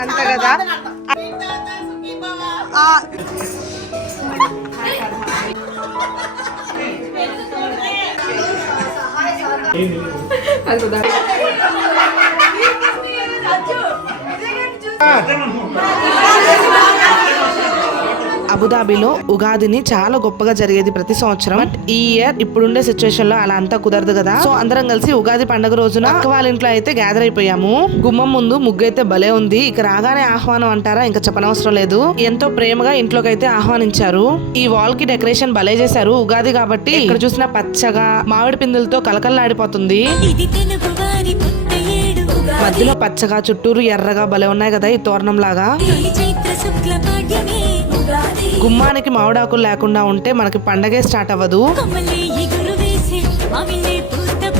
అంత కదా అబుదాబిలో ఉగాదిని చాలా గొప్పగా జరిగేది ప్రతి సంవత్సరం. బట్ ఈ ఇయర్ ఇప్పుడుండే సిచ్యువేషన్ లో అలా అంతా కుదరదు కదా. సో అందరం కలిసి ఉగాది పండుగ రోజున అక్క వాళ్ళ ఇంట్లో అయితే గ్యాదర్ అయిపోయాము. గుమ్మం ముందు ముగ్గు అయితే భలే ఉంది. ఇక రాగానే ఆహ్వానం అంటారా, ఇంకా చెప్పనవసరం లేదు. ఎంతో ప్రేమగా ఇంట్లోకి అయితే ఆహ్వానించారు. ఈ వాల్ కి డెకరేషన్ భలే చేశారు. ఉగాది కాబట్టి ఇక్కడ చూసిన పచ్చగా మామిడి పిందులతో కలకల్లాడిపోతుంది. మధ్యలో పచ్చగా చుట్టూరు ఎర్రగా భలే ఉన్నాయి కదా ఈ తోరణం లాగా. గుమ్మానికి మామిడాకులు లేకుండా ఉంటే మనకి పండగే స్టార్ట్ అవ్వదు.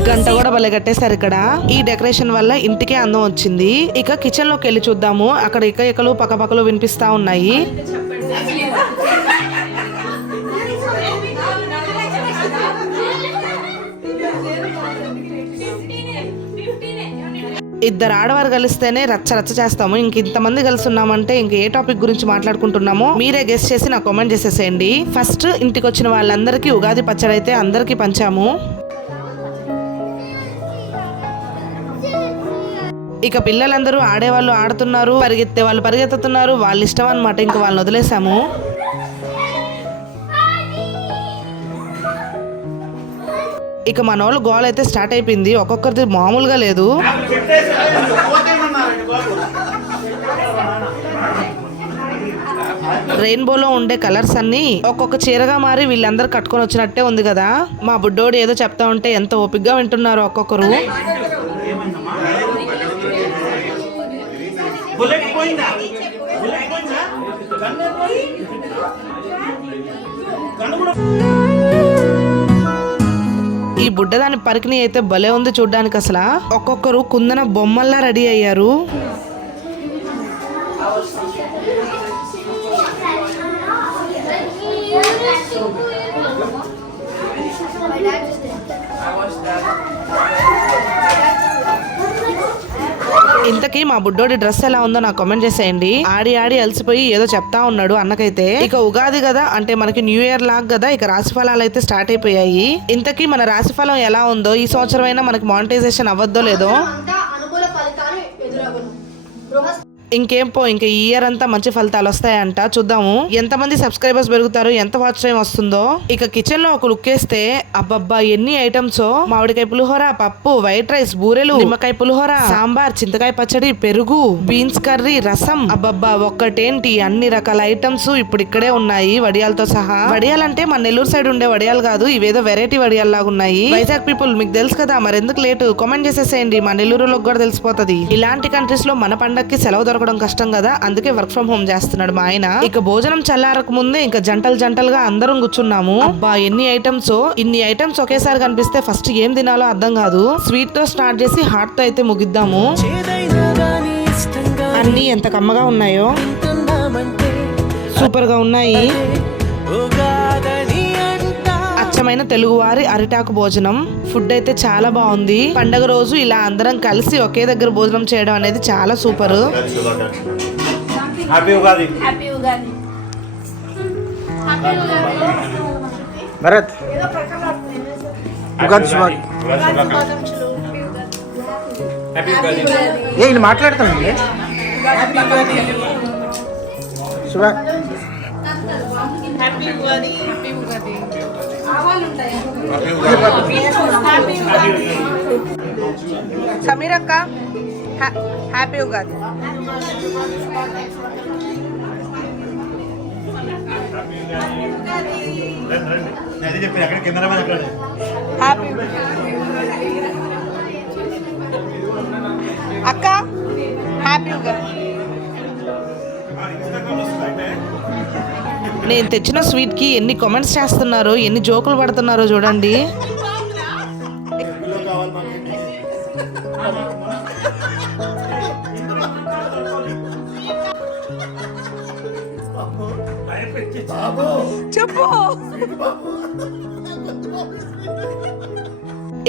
గంట కూడా భలే కట్టేశారు ఇక్కడ. ఈ డెకరేషన్ వల్ల ఇంటికే అందం వచ్చింది. ఇక కిచెన్ లోకి వెళ్ళి చూద్దాము. అక్కడ ఇకలు పక్కపక్కలు వినిపిస్తా ఉన్నాయి. ఇద్దరు ఆడవారు కలిస్తేనే రచ్చ రచ్చ చేస్తాము. ఇంక ఇంతమంది కలిసి ఉన్నామంటే ఇంక ఏ టాపిక్ గురించి మాట్లాడుకుంటున్నామో మీరే గెస్ట్ చేసి నాకు కామెంట్ చేసేసేయండి. ఫస్ట్ ఇంటికి వచ్చిన వాళ్ళందరికీ ఉగాది పచ్చడి అయితే అందరికీ పంచాము. ఇక పిల్లలందరూ ఆడేవాళ్ళు ఆడుతున్నారు, పరిగెత్తే వాళ్ళు పరిగెత్తుతున్నారు. వాళ్ళ ఇష్టం అన్నమాట. ఇంక వాళ్ళని వదిలేసాము. ఇక మన వాళ్ళు గోల్ అయితే స్టార్ట్ అయిపోయింది. ఒక్కొక్కరిది మామూలుగా లేదు. రెయిన్బోలో ఉండే కలర్స్ అన్ని ఒక్కొక్క చీరగా మారి వీళ్ళందరూ కట్టుకొని వచ్చినట్టే ఉంది కదా. మా బుడ్డోడు ఏదో చెప్తా ఉంటే ఎంత ఓపికగా వింటున్నారు ఒక్కొక్కరు. ఈ బుడ్డదాని పరికిని అయితే భలే ఉంది చూడ్డానికి. అసలు ఒక్కొక్కరు కుందన బొమ్మల్లా రెడీ అయ్యారు. ఇంతకీ మా బుడ్డోడి డ్రెస్ ఎలా ఉందో నాకు కామెంట్ చేసేయండి. ఆడి ఆడి అలసిపోయి ఏదో చెప్తా ఉన్నాడు అన్నకైతే. ఇక ఉగాది కదా అంటే మనకి న్యూ ఇయర్ లాగా కదా. ఇక రాశిఫలాలు అయితే స్టార్ట్ అయిపోయాయి. ఇంతకీ మన రాశిఫలం ఎలా ఉందో, ఈ సంవత్సరం అయినా మనకి మానిటైజేషన్ అవ్వద్దో లేదో. ఇంకేం పో, ఇంకా ఈ ఇయర్ అంతా మంచి ఫలితాలు వస్తాయంట. చూద్దాము ఎంతమంది సబ్స్క్రైబర్స్ పెరుగుతారు, ఎంత వాచ్ టైం వస్తుందో. ఇక కిచెన్ లో ఒక లుక్ వేస్తే అబ్బబ్బా ఎన్ని ఐటమ్స్. మామిడికాయ పులిహోర, పప్పు, వైట్ రైస్, బూరెలు, నిమ్మకాయ పులిహోర, సాంబార్, చింతకాయ పచ్చడి, పెరుగు, బీన్స్ కర్రీ, రసం. అబ్బబ్బా ఒక్కటేంటి అన్ని రకాల ఐటమ్స్ ఇప్పుడు ఇక్కడే ఉన్నాయి వడియాలతో సహా. వడియాలంటే మన నెల్లూరు సైడ్ ఉండే వడియాలు కాదు, ఇవేదో వెరైటీ వడియాలు లాగా ఉన్నాయి. వైజాగ్ పీపుల్ మీకు తెలుసు కదా, మరెందుకు లేటు కామెంట్ చేసేసేయండి. మా నెల్లూరులో కూడా తెలిసిపోతుంది. ఇలాంటి కంట్రీస్ లో మన పండక్కి సెలవు దొరకడం కష్టం కదా, అందుకే వర్క్ ఫ్రం హోమ్ చేస్తున్నాడు మా ఆయన. ఇక భోజనం చల్లారక ముందే ఇంకా జంటలుగా అందరం కూర్చున్నాము. అబ్బా ఎన్ని ఐటమ్స్. ఇన్ని ఐటమ్స్ ఒకేసారి కనిపిస్తే ఫస్ట్ ఏం తినాలో అర్థం కాదు. స్వీట్ తో స్టార్ట్ చేసి హాట్ తో అయితే ముగిద్దాము. అన్ని ఎంత కమ్మగా ఉన్నాయో, సూపర్ గా ఉన్నాయి. అచ్చమైన తెలుగువారి అరిటాకు భోజనం. ఫుడ్ అయితే చాలా బాగుంది. పండగ రోజు ఇలా అందరం కలిసి ఒకే దగ్గర భోజనం చేయడం అనేది చాలా సూపర్. భరత్ నేను మాట్లాడతానండి. శుభా సమీర్ అక్క హ్యాపీ ఉగాది. అక్క హ్యాపీ ఉగాది. నేను తెచ్చిన స్వీట్ కి ఎన్ని కామెంట్స్ చేస్తున్నారో, ఎన్ని జోకులు పడుతున్నారో చూడండి. చెప్పు.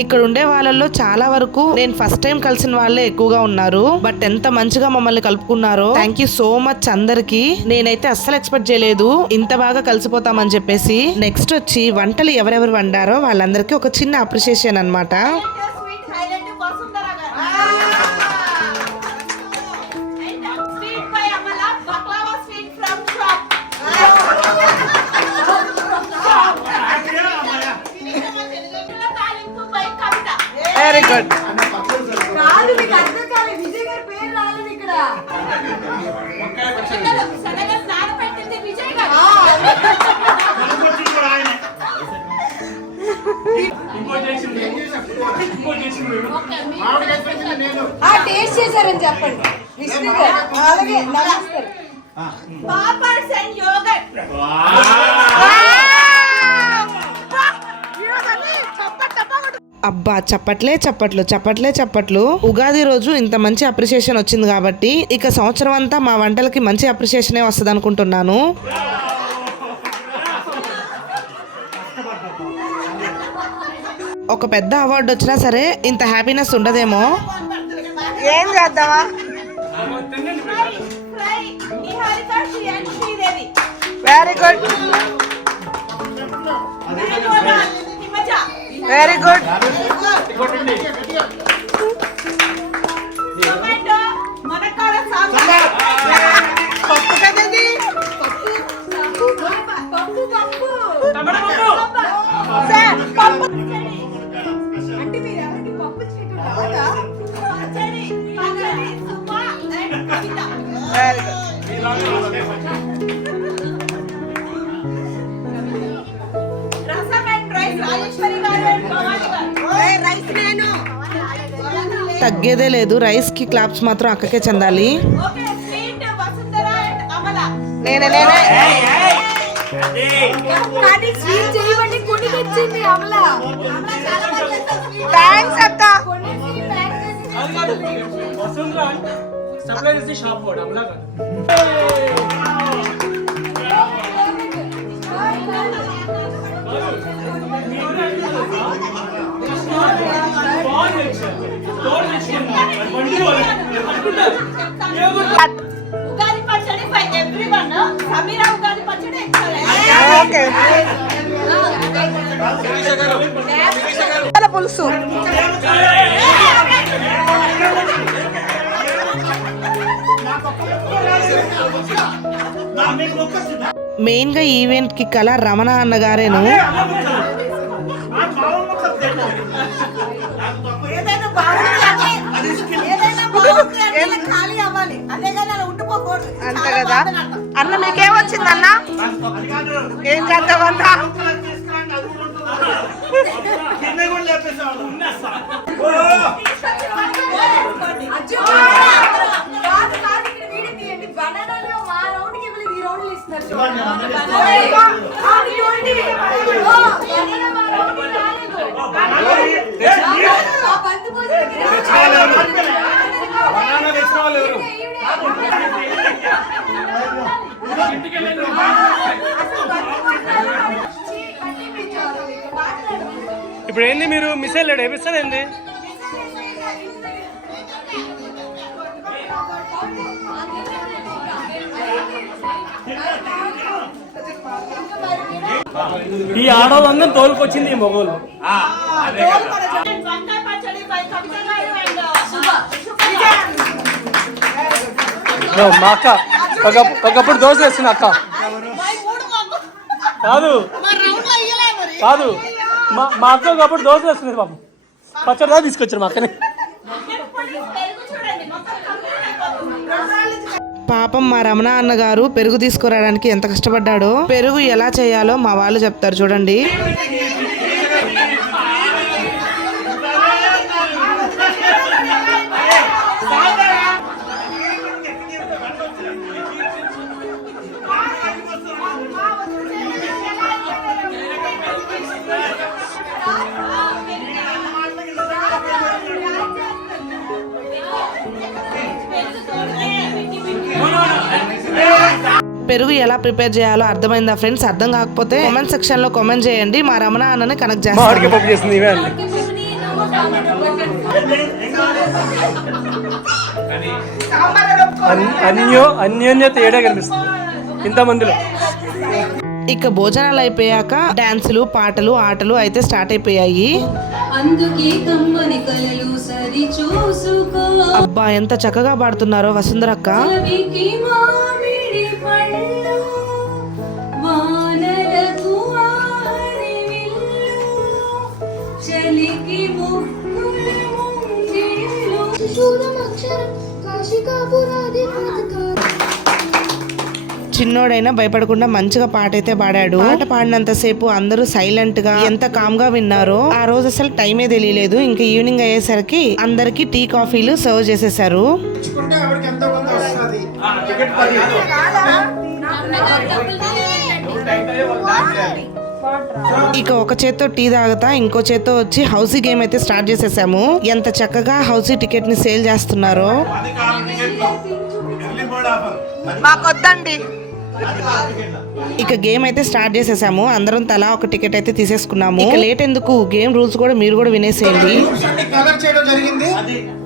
ఇక్కడ ఉండే వాళ్ళల్లో చాలా వరకు నేను ఫస్ట్ టైం కలిసిన వాళ్ళే ఎక్కువగా ఉన్నారు. బట్ ఎంత మంచిగా మమ్మల్ని కలుపుకున్నారో. థ్యాంక్ యూ సో మచ్ అందరికి. నేనైతే అస్సలు ఎక్స్పెక్ట్ చేయలేదు ఇంత బాగా కలిసిపోతామని చెప్పేసి. నెక్స్ట్ వచ్చి వంటలు ఎవరెవరు వండారో వాళ్ళందరికీ ఒక చిన్న అప్రిషియేషన్ అన్నమాట. Very good. కాదు మీకు అర్థం కాలేదు, విజయ్ గారి పేరు రాలేదు ఇక్కడ. టేస్ట్ చేశారని చెప్పండి విష్ణు గారు. అలాగే నమస్కారం. Papads and yoghurt. అబ్బా చప్పట్లే చప్పట్లు. ఉగాది రోజు ఇంత మంచి అప్రిషియేషన్ వచ్చింది కాబట్టి ఇక సంవత్సరం అంతా మా వంటలకి మంచి అప్రిషియేషనే వస్తుంది అనుకుంటున్నాను. ఒక పెద్ద అవార్డు వచ్చినా సరే ఇంత హ్యాపీనెస్ ఉండదేమో. ఏం చేద్దామా? Very good, very good. పప్పు కదండి. అంటే మీరు ఎవరికి పప్పు చేయడం రాదా? Very good. తగ్గేదే లేదు. రైస్ కి క్లాప్స్ మాత్రం అక్కకే చెందాలి. నేనే కానీ స్వీట్ చేయమంటే కొన్ని తెచ్చింది అమల. థ్యాంక్స్ అక్క. కొన్ని స్వీట్ ప్యాక్ చేసి సప్లై చేసి షాప్ కూడా అమలా కాదు. ఉగాది పచ్చడి ఫర్ ఎవ్రీవన్. సమీరా ఉగాది పచ్చడి ఓకే. పులుసు. మెయిన్ గా ఈవెంట్ కి కల రమణ అన్నగారేను. ఖాళీ అవ్వాలి, అదే కానీ అలా ఉండిపోకూడదు. అంతే కదా అన్న. మీకేమొచ్చింది అన్న? ఏం చేద్దామన్నా? ఇప్పుడు ఏంది మీరు మిస్ అయ్యాడు ఏమిస్తారు ఏంది? ఈ ఆడవాళ్ళందరూ తోలుకొచ్చింది ఈ మొగోళ్ళు. మా అక్క ఒకప్పుడు దోశ వేస్తుంది అక్క. కాదు మా అక్క ఒకప్పుడు దోశ వేస్తుంది పాపం. పచ్చడిదా తీసుకొచ్చారు మా అక్కని. పాపం మా రమణ అన్నగారు పెరుగు తీసుకురావడానికి ఎంత కష్టపడ్డాడో. పెరుగు ఎలా చేయాలో మా వాళ్ళు చెప్తారు చూడండి. పెరుగు ఎలా ప్రిపేర్ చేయాలో అర్థమైందా ఫ్రెండ్స్? అర్థం కాకపోతే కామెంట్ సెక్షన్ లో కామెంట్ చేయండి, మా రమణ అన్నని కనెక్ట్ మామిడికాయ చేస్తాను. పప్పు చేసింది ఇవే అండి. అన్యోన్యత ఏడే కనిపిస్తుంది ఇంతమందిలో. ఇక భోజనాలు అయిపోయాక డాన్సులు, పాటలు, ఆటలు అయితే స్టార్ట్ అయిపోయాయి. అందుకే కమ్మని కలలు సరి చూసుకో అబ్బా ఎంత చక్కగా పాడుతున్నారో వసుంధరక్క. కవికి మామిడి పళ్ళు వానలకు ఆహరి విల్లు చలికి ముక్కులు ముంగిళ్ళు శూరమక్షరం కాశికాపురాది నాటకాలు చిన్నోడైనా భయపడకుండా మంచిగా పాట అయితే పాడాడు. పాట పాడినంతసేపు అందరూ సైలెంట్ గా ఎంత కామ్ గా విన్నారో. ఆ రోజు అసలు టైమే తెలియలేదు. ఇంకా ఈవినింగ్ అయ్యేసరికి అందరికి టీ కాఫీలు సర్వ్ చేసేసారు. ఇక ఒక చేత్తో టీ తాగుతా ఇంకో చేత్తో వచ్చి హౌసీ గేమ్ అయితే స్టార్ట్ చేసేసాము. ఎంత చక్కగా హౌసీ టికెట్ ని సేల్ చేస్తున్నారో. మాకొద్దండి. ఇక గేమ్ అయితే స్టార్ట్ చేసేసాము. అందరం తలా ఒక టికెట్ అయితే తీసేసుకున్నాము. ఇక లేట్ ఎందుకు, గేమ్ రూల్స్ కూడా మీరు కూడా వినేసేయండి. కవర్ చేయడం జరిగింది.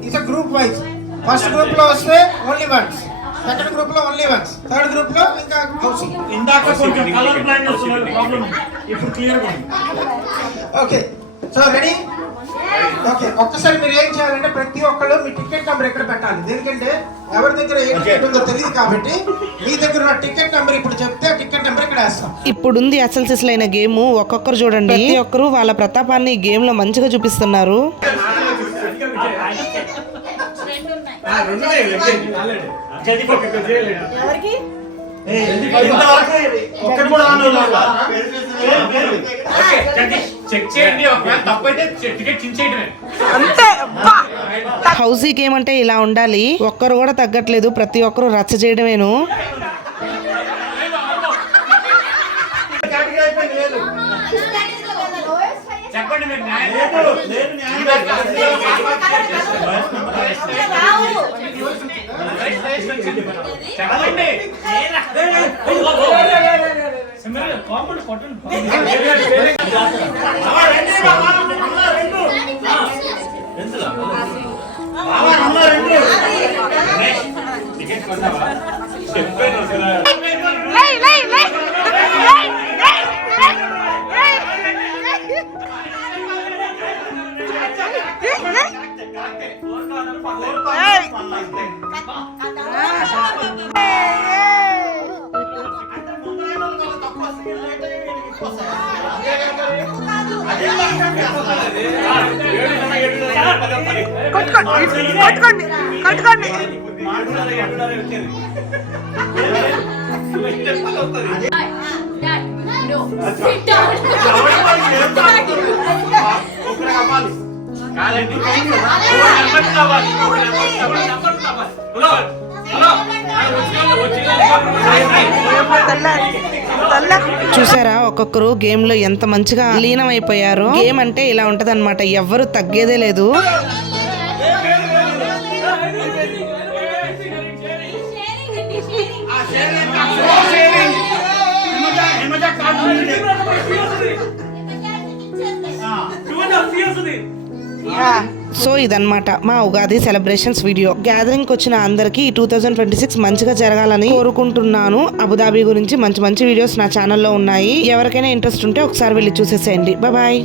It's group wise. First group లో వస్తే ఓన్లీ వన్స్, సెకండ్ గ్రూప్ లో ఓన్లీ వన్స్, థర్డ్ గ్రూప్ లో ఇంకా హౌసింగ్. ఇందాక కొంచెం కలర్ ప్లాన్ చేస్తున్నారు, ప్రాబ్లం ఇప్పుడు క్లియర్ గా ఉంది. Okay, so ready? ఓకే, ఒక్కసారి మీరు ఏం చేయాలంటే ప్రతి ఒక్కళ్ళు మీ టికెట్ నెంబర్ ఎక్కడ పెట్టాలి. ఎందుకంటే ఎవరి దగ్గర ఏ టికెట్ ఉందో తెలియదు కాబట్టి మీ దగ్గర ఉన్న టికెట్ నెంబర్ ఇప్పుడు చెప్తే టికెట్ నెంబర్ ఇక్కడ వేస్తాం. ఇప్పుడుంది అసలు సిసలైన గేమ్. ఒక్కొక్కరు చూడండి, ప్రతి ఒక్కరు వాళ్ళ ప్రతాపాన్ని గేమ్ లో మంచిగా చూపిస్తున్నారు. హౌసీ గేమ్ అంటే ఇలా ఉండాలి. ఒక్కరు కూడా తగ్గట్లేదు, ప్రతి ఒక్కరు రచ్చ చేయడమేను. కట్టుకోండి కట్టుకోండి. చూసారా ఒక్కొక్కరు గేమ్ లో ఎంత మంచిగా లీనం అయిపోయారు. గేమ్ అంటే ఇలా ఉంటదన్నమాట, ఎవ్వరు తగ్గేదే లేదు. సో ఇదన్నమాట మా ఉగాది సెలబ్రేషన్స్ వీడియో. గ్యాదరింగ్ వచ్చిన అందరికి 2026 మంచిగా జరగాలని కోరుకుంటున్నాను. అబుదాబి గురించి మంచి మంచి వీడియోస్ నా ఛానల్లో ఉన్నాయి. ఎవరికైనా ఇంట్రెస్ట్ ఉంటే ఒకసారి వెళ్ళి చూసేసేయండి. బాయ్.